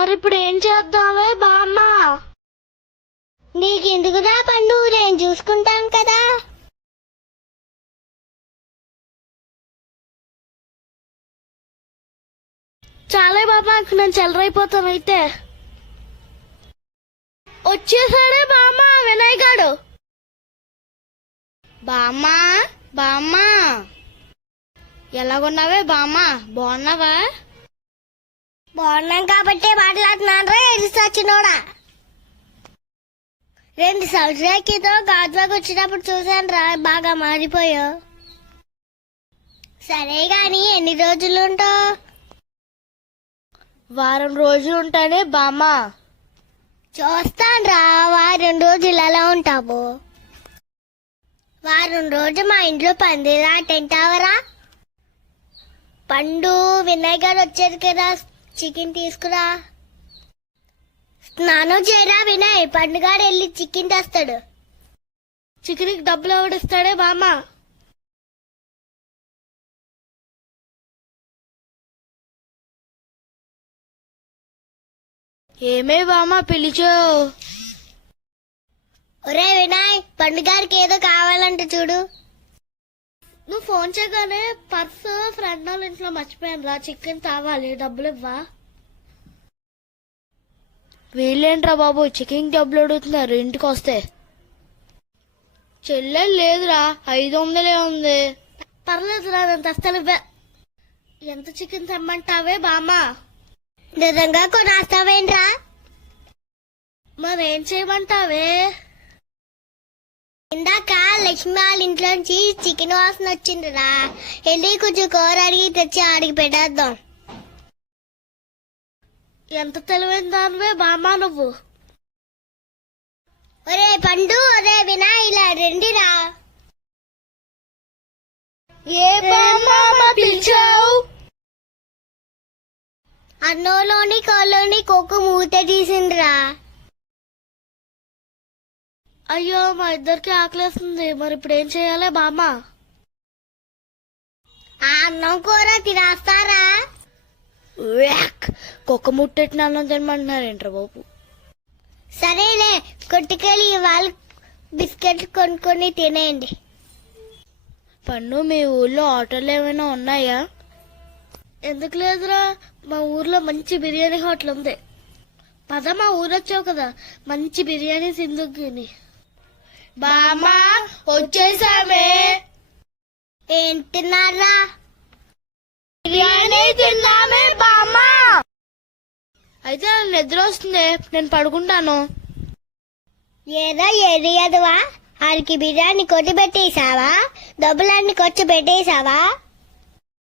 మరిప్పుడు ఏం చేద్దామే బామ్మ? నీకెందుకురా పండు, నేను చూసుకుంటాం కదా. చాలే బామ్మ, నేను చెల్లరైపోతాను. అయితే వచ్చేసాడే బామ్మ వినయ్ గాడు. బామ్మా బామ్మా, ఎలాగున్నావే బామ్మా? బాగున్నావా? బాగున్నాం కాబట్టే మాట్లాడుతున్నాను రా ఎడిసొచ్చినోడా. 2 సంవత్సరాల క్రితం గాజువాకు వచ్చినప్పుడు చూసాను రా, బాగా మారిపోయావు. సరే గాని ఎన్ని రోజులు ఉంటావు? వారం రోజులు ఉంటానే బామ్మ. చూస్తాను రా, వారం రోజులు ఎలా ఉంటావు? వారం రోజు మా ఇంట్లో పందిరా తింటావరా? పండు వినయ్ గారు వచ్చారు కదా, చికెన్ తీసుకురా. స్నానం చేయరా వినయ్, పండుగాడు వెళ్ళి చికెన్ తెస్తాడు. చికెన్కి డబ్బులు ఎవడిస్తాడే బామ్మ? ఏమే బామ్మ పిలిచావు? ఒరే వినయ్, పండుగారికి ఏదో కావాలంటే చూడు. నువ్వు ఫోన్ చేయగానే పర్సు ఫ్రెండ్ వాళ్ళ ఇంట్లో మర్చిపోయాను రా, చికెన్ కావాలి, డబ్బులు ఇవ్వా. వీళ్ళేంట్రా బాబు చికెన్ డబ్బులు అడుగుతున్నారు ఇంటికి వస్తే? చెల్లెలు లేదురా, 500 ఉంది. పర్లేదురా, నేను తెస్తాను. ఎంత చికెన్ తెమ్మంటావే బామ్మ? నిజంగా కొనేస్తావేంట్రా? మరేం చేయమంటావే? ఇందాక లక్ష్మి వాళ్ళ ఇంట్లోంచి చికెన్ వాసన వచ్చిందిరా, వెళ్ళి కొంచెం కూర అడిగి తెచ్చి ఆడికి పెట్టేద్దాం. ఎంత తెలివైన దానివే బామ్మ నువ్వు. ఒరే పండు, ఒరే వినాయ్, ఇలా రండిరా. ఏ బామ్మ పిలిచావు? అన్నంలోని కోలోని కుక్క మూత తీసిందిరా. అయ్యో, మా ఇద్దరికి ఆకలేస్తుంది, మరి ఇప్పుడు ఏం చేయాలి బామ్మ? ఆ అన్నం కూర తినేస్తారా? కుక్క ముట్టెట్టిన అన్నం తినమంటున్నారేంట్రా బాబు? సరేలే, కొట్టుకెళ్ళి ఇవాళ బిస్కెట్లు కొనుక్కొని తినేయండి. పండు, మీ ఊర్లో హోటల్ ఏమైనా ఉన్నాయా? ఎందుకు లేదురా, మా ఊర్లో మంచి బిర్యానీ హోటల్ ఉంది. పద, మా ఊరు వచ్చావు కదా, మంచి బిర్యానీ తిందుకుని. బామ్మ వచ్చేసామే. ఏం తిన్నారా? బిర్యానీ తిన్నామే బామ్మ. అయితే నాకు నిద్ర వస్తుంది, నేను పడుకుంటాను. ఏదో ఏరియదువా, ఆడికి బిర్యానీ కొట్టి పెట్టేసావా? డబ్బులన్నీ ఖర్చు పెట్టేసావా?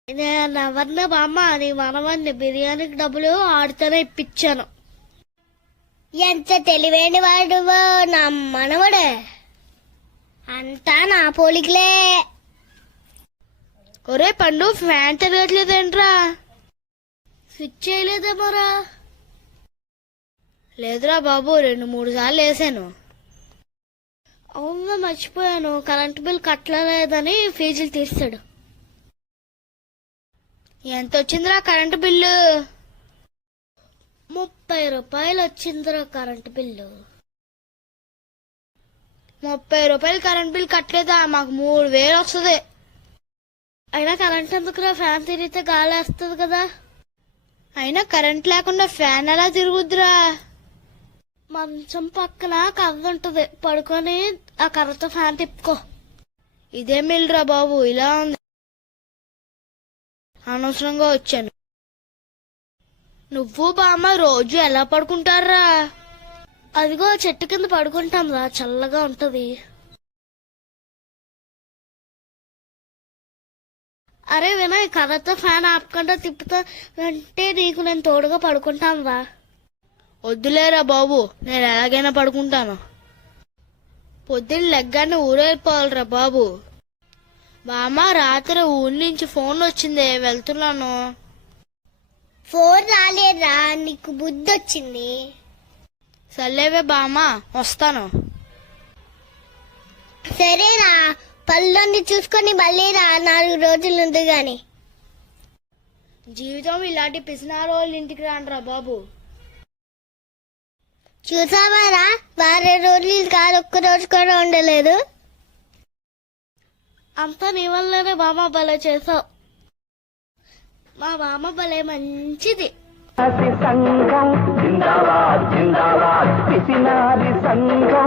నేను ఎవరిన బామ్మ, నీ మనవాడిని. బిర్యానీకి డబ్బులు ఆడితేనే ఇప్పించాను. ఎంత తెలివైన వాడు నా మనవడు. అంతా నా పోలికలే. ఒరే పండు, ఫ్యాన్ తిరగట్లేదేంట్రా? స్విచ్ చేయలేదేమోరా? లేదురా బాబు, 2-3 సార్లు వేసాను. అవునా, మర్చిపోయాను, కరెంట్ బిల్ కట్టలేదని ఫీజులు తీస్తాడు. ఎంత వచ్చిందిరా కరెంటు బిల్లు? 30 రూపాయలు వచ్చిందిరా కరెంటు బిల్లు. 30 రూపాయలు కరెంట్ బిల్ కట్టలేదా? మాకు 3000 వస్తుంది. అయినా కరెంట్ ఎందుకురా, ఫ్యాన్ తిరిగితే గాలి వేస్తుంది కదా. అయినా కరెంట్ లేకుండా ఫ్యాన్ ఎలా తిరుగుద్దురా? మంచం పక్కన కర్ర ఉంటది, పడుకొని ఆ కర్రతో ఫ్యాన్ తిప్పుకో. ఇదే మిల్లురా బాబు, ఇలా ఉంది. అనవసరంగా వచ్చాను. నువ్వు బామ్మ రోజు ఎలా పడుకుంటారా? అదిగో చెట్టు కింద పడుకుంటాం రా, చల్లగా ఉంటది. అరే వినయ్, కర్రతో ఫ్యాన్ ఆపకుండా తిప్పుతా అంటే నీకు నేను తోడుగా పడుకుంటాను రా. వద్దులేరా బాబు, నేను ఎలాగైనా పడుకుంటాను. పొద్దున్న లెగ్గానే ఊరెళ్ళిపోవాలిరా బాబు. బామ్మ, రాత్రి ఊరి నుంచి ఫోన్ వచ్చింది, వెళ్తున్నాను. ఫోన్ రాలేదురా, నీకు బుద్ధి వచ్చింది. సర్లేవే బామ్మ, వస్తాను. సరేరా, పళ్ళొంది చూసుకొని మళ్ళీ రా, 4 రోజులు ఉంది గాని. జీవితం ఇలాంటి పిసినారోళ్ళ ఇంటికి రాండ్రా బాబు. చూసావారా వారం రోజులు కాదు, ఒక్క రోజు కూడా ఉండలేదు. అంతా నీ వల్లనే బామ్మ భలే చేసావు. మా బామ్మ భలే మంచిది. సంఘం జిందాబాద్ జిందాబాద్ పిసినారి సంఘం